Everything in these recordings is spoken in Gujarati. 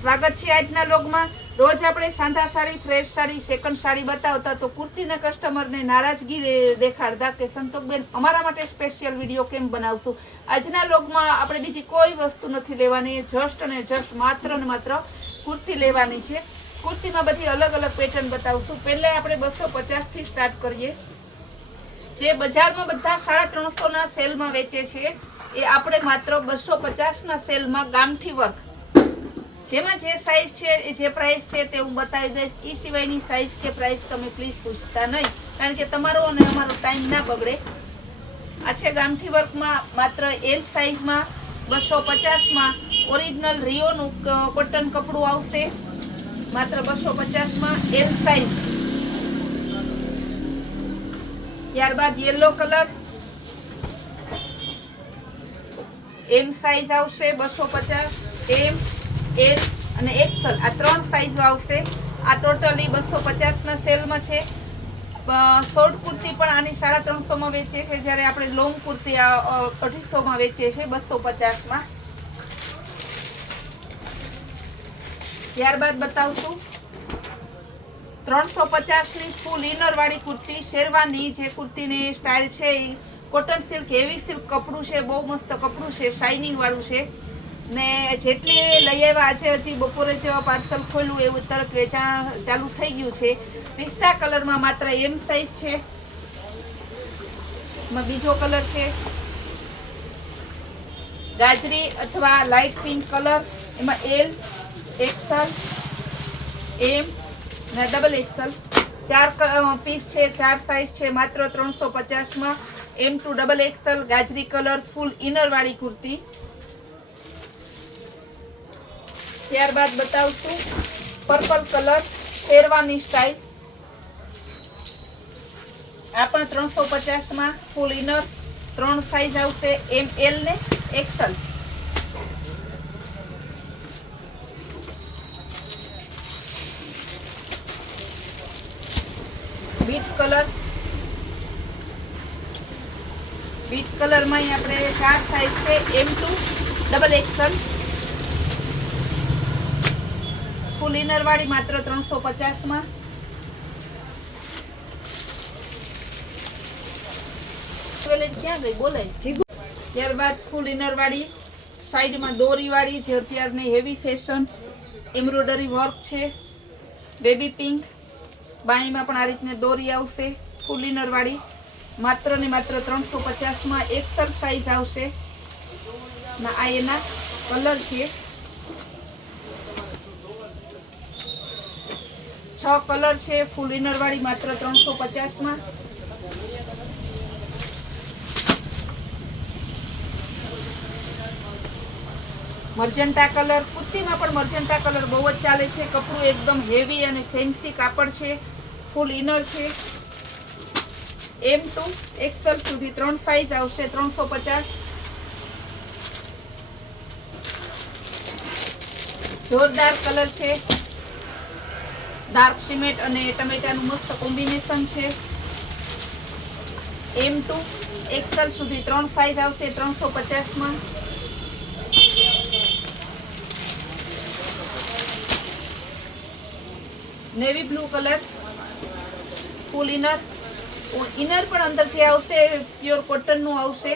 સ્વાગત છે આજના લોગમાં। રોજ આપણે સાંધા સાડી, ફ્રેશ સાડી, સેકન્ડ સાડી બતાવતા તો કુર્તીના કસ્ટમરને નારાજગી દેખાડતા કે સંતોકબેન અમારા માટે સ્પેશિયલ વિડીયો કેમ બનાવશું। આજના લોગમાં આપણે બીજી કોઈ વસ્તુ નથી લેવાની, જસ્ટ અને જસ્ટ માત્ર ને માત્ર કુર્તી લેવાની છે। કુર્તીમાં બધી અલગ અલગ પેટર્ન બતાવશું। પહેલા આપણે 250 થી સ્ટાર્ટ કરીએ। જે બજારમાં બધા 350 ના સેલમાં વેચે છે એ આપણે માત્ર 250 ના સેલમાં ગામઠી વર્ક, જેમાં જે સાઈઝ છે જે પ્રાઇસ છે તે હું બતાવી દઈશ। એ સિવાયની સાઈઝ કે પ્રાઇસ તમે પ્લીઝ પૂછતા નહીં, કારણ કે તમારો અને અમારો ટાઈમ ના બગડે। આ છે ગામઠી વર્કમાં માત્ર એલ સાઈઝમાં 250માં ઓરિજિનલ રિયોનું કોટન કપડું આવશે, માત્ર 250માં એલ સાઈઝ। ત્યારબાદ યેલો કલર એમ સાઈઝ આવશે 250, એમ, એલ અને એક્સેલ આ 3 સાઈઝો આવશે। આ ટોટલી 250 ના સેલમાં છે। શોર્ટ કુર્તી પણ આની 350 માં વેચે છે, જ્યારે આપણે લોંગ કુર્તી 250 માં વેચીએ છીએ 250 માં। ત્યારબાદ બતાવશું 350 ની ફૂલ ઇનર વાળી કુર્તી, શેરવાની। જે કુર્તીની સ્ટાઇલ છે એ કોટન સિલ્ક, હેવી સિલ્ક કપડું છે, બહુ મસ્ત કપડું છે, શાઇનિંગ વાળું છે ને જેટલી લઈ આવ્યા આજે, હજી બપોરે જેવા પાર્સલ ખોલ્યું એવું તરત વેચાણ ચાલુ થઈ ગયું છે। પિસ્તા કલરમાં માત્ર એમ સાઈઝ છે, એમાં બીજો કલર છે ગાજરી અથવા લાઇટ પિંક કલર, એમાં એલ, એક્સેલ, એમ ને ડબલ એક્સેલ 4 પીસ છે, 4 સાઈઝ છે, માત્ર 350માં। એમ ટુ ડબલ એક્સેલ ગાજરી કલર ફૂલ ઇનર વાળી કુર્તી। ત્યારબાદ બતાવશું પર્પલ કલર શેરવાની સ્ટાઇલ, આ પણ 350માં ફૂલ ઇનર, 3 સાઈઝ આવશે, એમ, એલ ને એક્સેલ। બીટ કલરમાં આપણે 4 સાઈઝ છે, એમ ટુ ડબલ એક્સેલ ફૂલ ઇનર વાળી માત્ર 350માં। ક્યાં ગઈ બોલાય। ત્યારબાદ ફૂલ ઇનર વાળી સાઈડમાં દોરી વાળી, જે અત્યારની હેવી ફેશન, એમ્બ્રોઇડરી વર્ક છે, બેબી પિંક, બાણીમાં પણ આ રીતની દોરી આવશે, ફૂલ ઇનર વાળી માત્ર ને માત્ર 350માં। એક્સેલ સાઈઝ આવશે ના આ એના કલર છે, 6 કલર છે, ફૂલ ઇનર વાળી માત્ર 350માં। મર્જન્ટા કલર, કુર્તીમાં પણ મર્જન્ટા કલર બહુ જ ચાલે છે। કપડું એકદમ હેવી અને ફેન્સી કાપડ છે, ફૂલ ઇનર છે, એમ ટુ એક્સેલ સુધી 3 સાઈઝ આવશે, 350। જોરદાર કલર છે, ડાર્ક સિમેન્ટ અને ટમેટાનું મસ્ત કોમ્બિનેશન છે, એમ ટુ એક્સેલ સુધી 3 સાઈઝ આવશે, 350માં। નેવી બ્લુ કલર ફૂલ ઇનર, ઇનર પણ અંદર જે આવશે પ્યોર કોટન નું આવશે,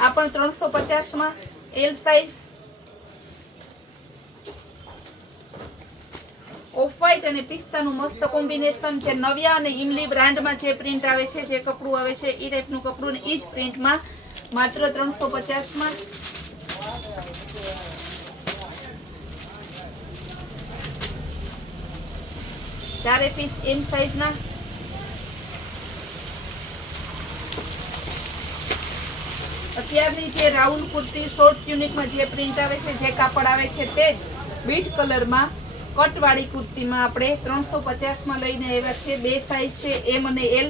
આ પણ 350માં, એલ સાઈઝ। ઓફ વ્હાઈટ અને પિસ્તાનું મસ્ત કોમ્બિનેશન છે, નવ્યા અને ઇમલી બ્રાન્ડમાં જે પ્રિન્ટ આવે છે, જે કપડું આવે છે એ ટાઈપનું કપડું ને એ જ પ્રિન્ટમાં માત્ર 350માં। ચારે પીસ એમ સાઈઝના। અત્યારની જે રાઉન્ડ કુર્તી શોર્ટ ટ્યુનિકમાં જે પ્રિન્ટ આવે છે, જે કાપડ આવે છે, તે જ બીટ કલરમાં કટવાળી કુર્તીમાં આપણે 350માં લઈને આવ્યા છે। 2 સાઈઝ છે, એમ અને એલ,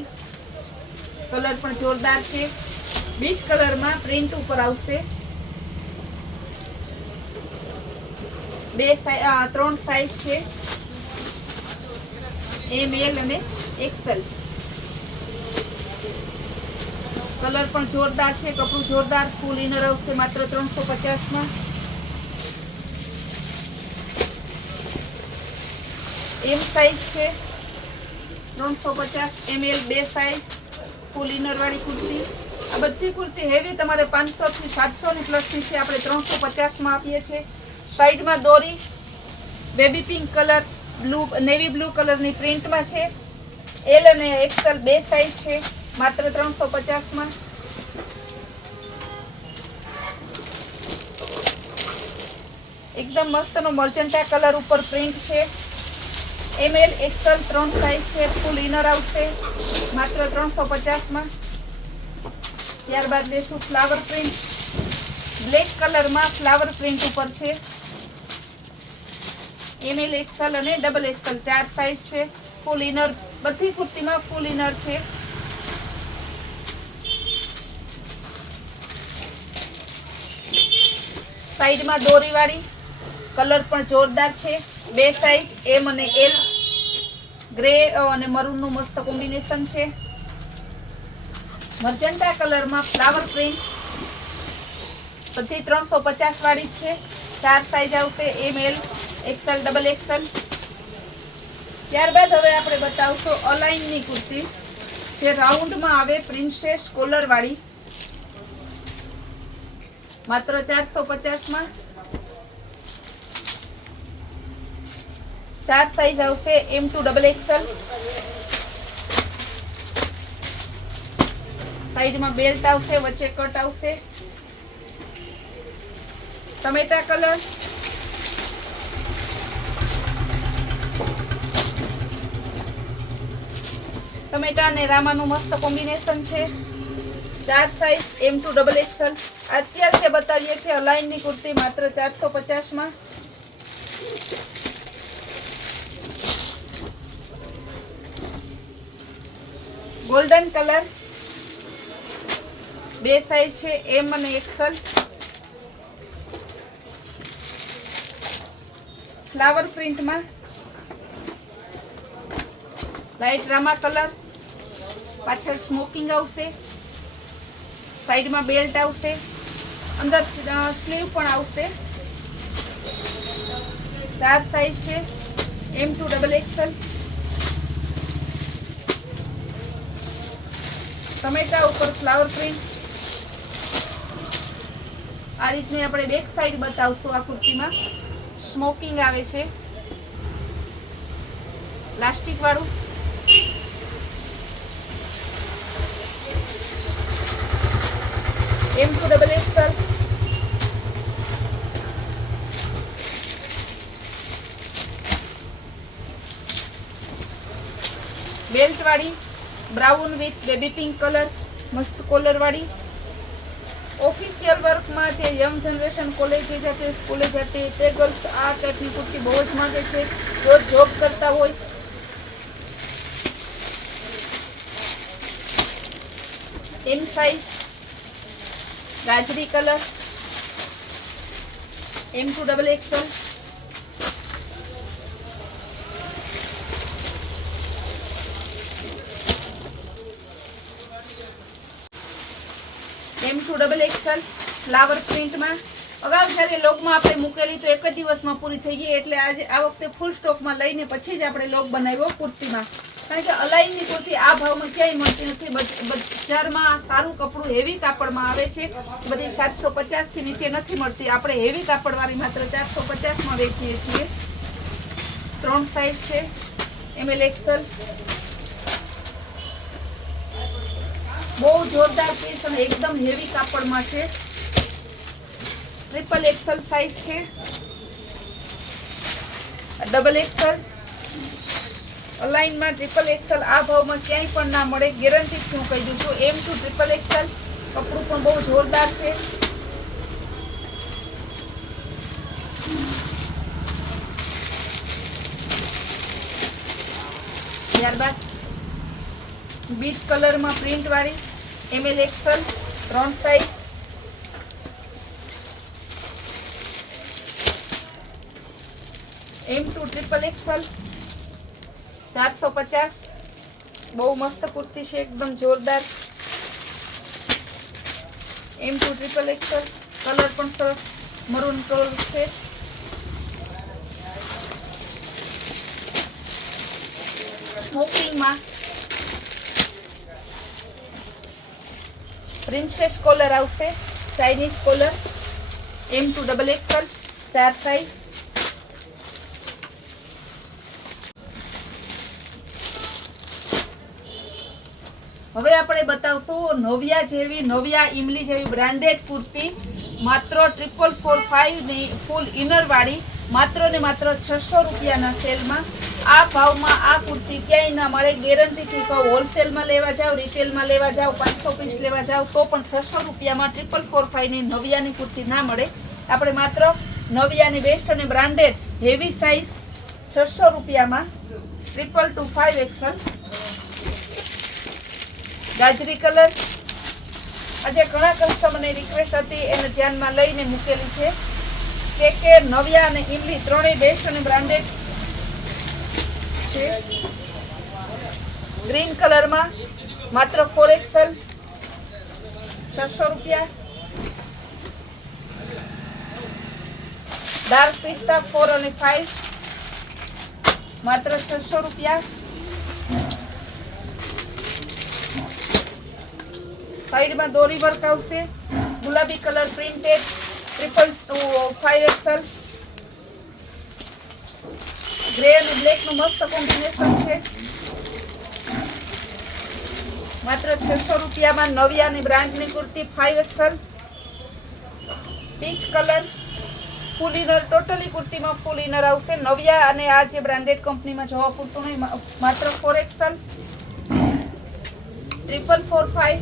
કલર પણ જોરદાર છે, બીટ કલરમાં પ્રિન્ટ ઉપર આવશે। 3 સાઈઝ છે, એમ, એલ અને એક્સેલ, કલર પણ જોરદાર છે, કપડું જોરદાર, ફૂલ ઇનર આવશે માત્ર 350માં। એમ સાઈઝ છે 350 ml 2 સાઈઝ ફૂલ ઇનર વાળી કુર્તી. આ બધી કુર્તી હેવી તમારે 500 થી 700 ની પ્લસ ની છે. આપણે 350 માં આપીએ છીએ. સાઈડમાં દોરી baby pink colour navy blue કલરની પ્રિન્ટમાં છે. એલ અને એક્સેલ 2 સાઈઝ છે માત્ર 350 માં. એકદમ મસ્તનો મર્જન્ટા કલર ઉપર પ્રિન્ટ છે. એમએલ એક્સેલ 3 સાઈઝ છે. ફૂલ ઇનર આવશે માત્ર 350 માં. ત્યારબાદ લેશું ફ્લાવર પ્રિન્ટ બ્લેક કલરમાં ફ્લાવર પ્રિન્ટ ઉપર છે. એમએલ એક્સેલ અને ડબલ એક્સેલ 4 સાઈઝ છે. ફૂલ ઇનર બધી કુર્તીમાં ફૂલ ઇનર છે. સાઈડમાં દોરીવાળી કલર પણ જોરદાર છે. 2 સાઈઝ એમ અને એલ ગ્રે અને મરૂન નું મસ્ત કોમ્બિનેશન છે. મર્જન્ટા કલરમાં ફ્લાવર પ્રિન્ટ બધી 350 વાળી છે. 4 સાઈઝ આવશે M L XL double XL. ત્યારબાદ હવે આપણે બતાવશું અલાઇનની કુર્તી જે રાઉન્ડમાં આવે પ્રિન્સેસ કોલર વાળી માત્ર 450 માં. 4 સાઈઝ આવશે M2 ડબલ એક્સેલ. સાઈડમાં બેલ્ટ આવશે, વચ્ચે કટ આવશે. ટમેટા કલર ટમેટા અને રામાનું મસ્ત કોમ્બિનેશન છે. 4 સાઈઝ M2 ડબલ એક્સેલ. અત્યારે જે બતાવીએ છીએ અલાઇનની કુર્તી માત્ર 450 માં. ગોલ્ડન કલર 2 સાઈઝ છે એમ અને એક્સેલ. ફ્લાવર પ્રિન્ટમાં લાઈટ રામા કલર. પાછળ સ્મોકિંગ આવશે. સાઈડમાં બેલ્ટ આવશે. અંદર સ્લીવ પણ આવશે. 4 સાઈઝ છે M2 ડબલ એક્સેલ. ટમેટા ઉપર ફ્લાવર પ્રિન્ટ. આ રીતની આપણે બેક સાઈડ બતાવશું. આ કુર્તીમાં સ્મોકિંગ આવે છે પ્લાસ્ટિક વાળું. M2 double Excel. બેલ્ટ વાળી brown with baby pink colour મસ્ત કોલર વાળી. ઓફિશિયલ વર્કમાં છે. યંગ જનરેશન કોલેજ જાતે સ્કૂલે જાતે તે ગર્લ્સ આ ટાઈપની કુર્તી બહુ જ માંગે છે. રોજ જોબ કરતા હોય. એમ સાઈઝ ગાજરી colour M2 double XL. M2 double XL flower પ્રિન્ટમાં. અગાઉ જ્યારે લોગમાં આપણે મૂકેલી તો એક જ દિવસમાં પૂરી થઈ ગઈ, એટલે આજે આ વખતે ફૂલ સ્ટોકમાં લઈને પછી જ આપણે લોગ બનાવ્યો કુર્તીમાં. કારણ કે અલાઇનની કુર્તી આ ભાવમાં ક્યાંય મળતી નથી. બજારમાં સારું કપડું હેવી કાપડમાં આવે છે. બધી 750 થી નીચે નથી મળતી. આપણે હેવી કાપડવાળી માત્ર 450 માં વેચીએ છીએ. 3 સાઈઝ છે ML એક્સેલ. બહુ જોરદાર પીસ અને એકદમ હેવી કાપડમાં છે. ટ્રિપલ એક્સેલ સાઈઝ છે. ડબલ એક્સેલ અલાઇનમાં ટ્રિપલ એક્સેલ આ ભાવમાં ક્યાંય પણ ના મળે. ગેરંટીથી હું કહી દઉં છું. M2 triple Excel. કપડું પણ બહુ જોરદાર છે. ત્યારબાદ બીટ કલરમાં પ્રિન્ટ વાળી ML XL 3 size. M2 triple XL 450. બહુ મસ્ત કુર્તી છે, એકદમ જોરદાર. M2 triple Excel. કલર પણ સરસ મરૂન કલર છે. સ્મોકિંગમાં પ્રિન્સેસ કોલર આવશે, ચાઇનીઝ કોલર, M2XXL 4 સાઈઝ. હવે આપણે બતાવશું નોવિયા ઇમલી જેવી બ્રાન્ડેડ કુર્તી, માત્ર 4445 ની ફૂલ ઇનર વાળી, માત્ર ને માત્ર 600 રૂપિયાના સેલમાં. આ ભાવમાં આ કુર્તી ક્યાંય ના મળે, ગેરંટીથી કહું. હોલસેલમાં લેવા જાવ, રિટેલમાં લેવા જાવ, 500 પીસ લેવા જાવ તો પણ 600 રૂપિયામાં 4445 ની નવિયાની કુર્તી ના મળે. આપણે માત્ર નવિયાની બેસ્ટ અને બ્રાન્ડેડ હેવી સાઇઝ 600 રૂપિયામાં 2225XL ગાજરી કલર. આજે ઘણા કસ્ટમરની રિક્વેસ્ટ હતી, એને ધ્યાનમાં લઈને મૂકેલી છે કે નવિયા અને ઇમલી ત્રણેય બેસ્ટ અને બ્રાન્ડેડ છે. ગ્રીન કલરમાં માત્ર 4XL 600 રૂપિયા. ડાર્ક પિસ્તા 4 અને 5 માત્ર 600 રૂપિયા. સાઈડમાં દોરી વર્ક આવશે, ગુલાબી કલર પ્રિન્ટેડ 5XL. ગ્રે અને બ્લેક નું મસ્ત કોમ્બિનેશન છે. માત્ર 600 રૂપિયામાં નવિયાની બ્રાન્ડની કુર્તી 5XL. પીચ કલર ફૂલ ઇનર, ટોટલી કુર્તીમાં ફૂલ ઇનર આવશે. નવિયા અને આ જે બ્રાન્ડેડ કંપનીમાં જોવા પૂરતું નહીં, માત્ર 4XL 4445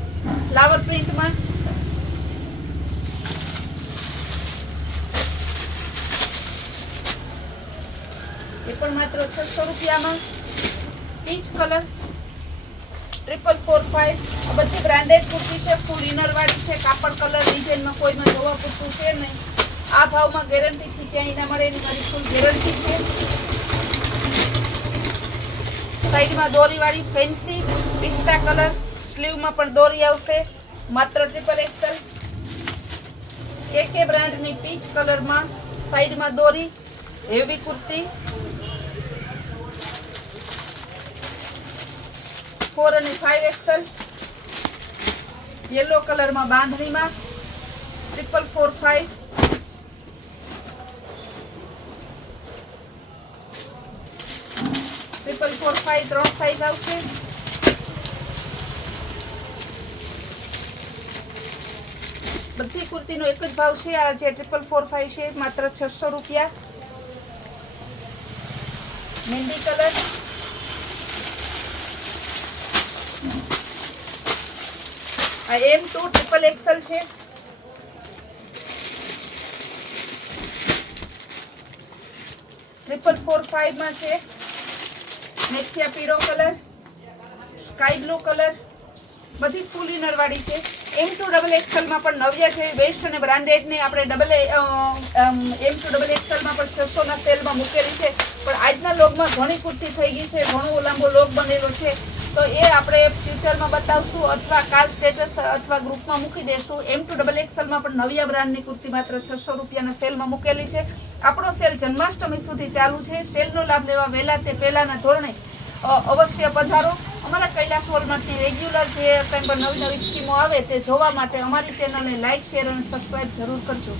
ફ્લાવર પ્રિન્ટમાં. એ પણ માત્ર 600 રૂપિયામાં. Peach colour 4445. આ બધી બ્રાન્ડેડ કુર્તી છે, ફૂલ ઇનર વાળી છે. કાપડ કલર ડિઝાઇનમાં કોઈમાં જોવા પૂરતું છે નહીં. આ ભાવમાં ગેરંટીથી ક્યાંય ના મળે, એની મારી ફૂલ ગેરંટી છે. સાઈડમાં દોરીવાળી ફેન્સી પિસ્તા કલર, સ્લીવમાં પણ દોરી આવશે, માત્ર XXL. કે બ્રાન્ડની પીચ કલરમાં સાઈડમાં દોરી, હેવી કુર્તી 4 અને 5XL. યેલો કલરમાં બાંધણીમાં 4445. 4445 3 સાઈઝ આવશે. બધી કુર્તીનો એક જ ભાવ છે. આ જે 4445 છે માત્ર 600 રૂપિયા. મહેંદી કલર, આ M2XXL છે. ટ્રિપલ 45 માં છે. મેથિયા પીળો કલર, સ્કાય બ્લુ કલર, બધી ફૂલ ઇનર વાળી છે. M2XXL માં પણ નવિયા જેવી બેસ્ટ અને બ્રાન્ડેડ ને આપણે M2XXL માં પણ 600 ના સેલમાં મૂકેલી છે. પણ આજના લોગમાં ઘણી કુર્તી થઈ ગઈ છે, ઘણો લાંબો લોગ બનેલો છે, તો એ આપણે ફ્યુચરમાં બતાવશું અથવા કાલ સ્ટેટસ અથવા ગ્રુપમાં મૂકી દેશું. M2XXL માં પણ નવિયા બ્રાન્ડની કુર્તી માત્ર 600 રૂપિયાના સેલમાં મૂકેલી છે. આપણો સેલ જન્માષ્ટમી સુધી ચાલુ છે. સેલનો લાભ લેવા વહેલા તે પહેલાના ધોરણે અવશ્ય પધારો. અમારા કૈલાસ વોલમાર્ટની રેગ્યુલર જે કંઈ પણ નવી સ્કીમો આવે તે જોવા માટે અમારી ચેનલને લાઇક, શેર અને સબસ્ક્રાઈબ જરૂર કરજો.